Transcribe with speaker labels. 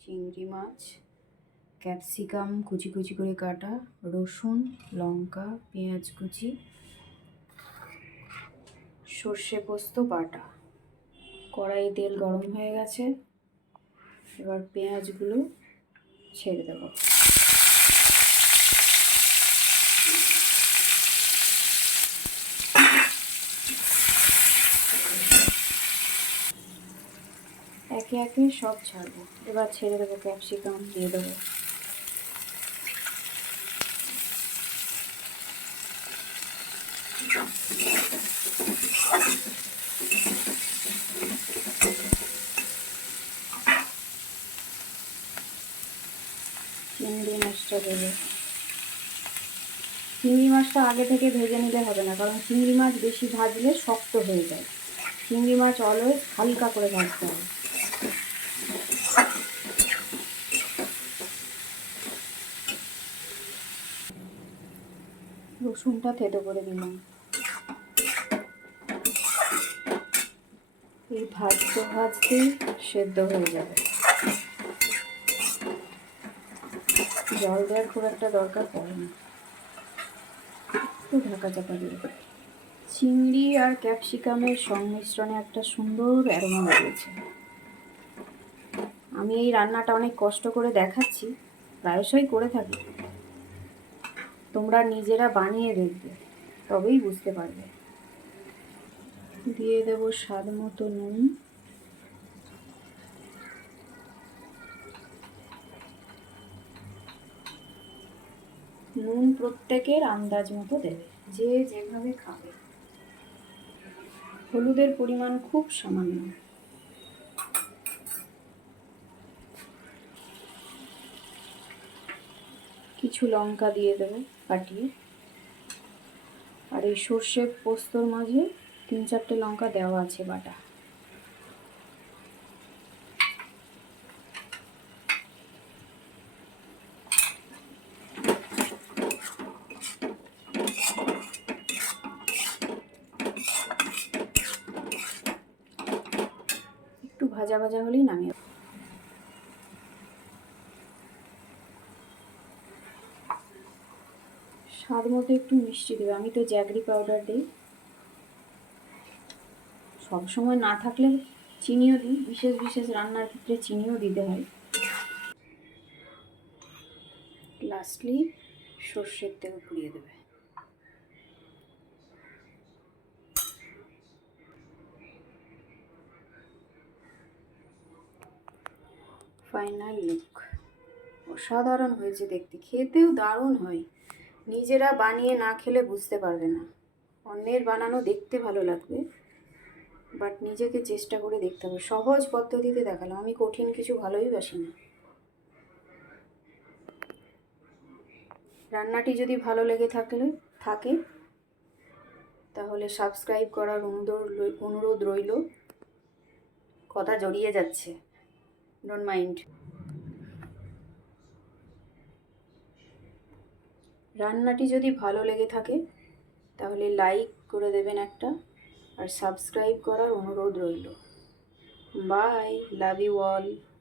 Speaker 1: চিংড়ি মাছ, ক্যাপসিকাম কুচি কুচি করে কাটা, রসুন, লঙ্কা, পেঁয়াজ কুচি, সর্ষে পোস্ত, বাটা। কড়াই তেল গরম হয়ে গেছে। এবার পেঁয়াজগুলো ছেড়ে দেবো। একে একে সব ছাড়বো। এবার ছেড়ে দেবো ক্যাপসিকাম, দিয়ে দেবো। চিংড়ি মাছটা দেবো চিংড়ি মাছটা আগে থেকে ভেজে নিলে হবে না, কারণ চিংড়ি মাছ বেশি ভাজলে শক্ত হয়ে যায়। চিংড়ি মাছ অলওয়েজ হালকা করে ভাজতে হবে। রসুনটা থেতো করে দিলাম। এই ভাজতে ভাজতেই সেদ্ধ হয়ে যাবে। জল দেওয়ার খুব একটা দরকার পড়ে না। একটু ঢাকা চাপা দিয়ে চিংড়ি আর ক্যাপসিকামের সংমিশ্রণে একটা সুন্দর অ্যারোমা বেরিয়েছে আমি এই রান্নাটা অনেক কষ্ট করে দেখাচ্ছি, প্রায়শই করে থাকি। তোমরা নিজেরা বানিয়ে দেখবে, তবেই বুঝতে পারবে। দিয়ে দেবো স্বাদ মতো নুন। নুন প্রত্যেকের আন্দাজ মতো দেবে, যে যেভাবে খাবে। হলুদের পরিমাণ খুব সামান্য। কিছু লঙ্কা দিয়ে দেবো কাটিয়ে আর এই সর্ষে পোস্তর মাঝে তিন চারটে লঙ্কা দেওয়া আছে বাটা। একটু ভাজা ভাজা হলেই নামিয়ে স্বাদ মতো একটু মিষ্টি দেবে। আমি তো জ্যাগরি পাউডার দিই। সব সময় না থাকলে চিনিও দিই। বিশেষ বিশেষ রান্নার ক্ষেত্রে চিনিও দিতে হয়। লাস্টলি সর্ষের তেল পুড়িয়ে দেবে। ফাইনাল লুক অসাধারণ হয়েছে দেখতে। খেতেও দারুণ হয়। নিজেরা বানিয়ে না খেলে বুঝতে পারবে না। অন্যের বানানো দেখতে ভালো লাগবে বাট নিজেকে চেষ্টা করে দেখতে হবে। সহজ পদ্ধতিতে দেখালাম, আমি কঠিন কিছু ভালোই বাসি না। রান্নাটি যদি ভালো লেগে থাকলে থাকে, তাহলে সাবস্ক্রাইব করার অনুরোধ অনুরোধ রইল। কথা জড়িয়ে যাচ্ছে। ডোন্ট মাইন্ড রান্নাটি যদি ভালো লেগে থাকে, তাহলে লাইক করে দেবেন একটা আর সাবস্ক্রাইব করার অনুরোধ রইল। By love you all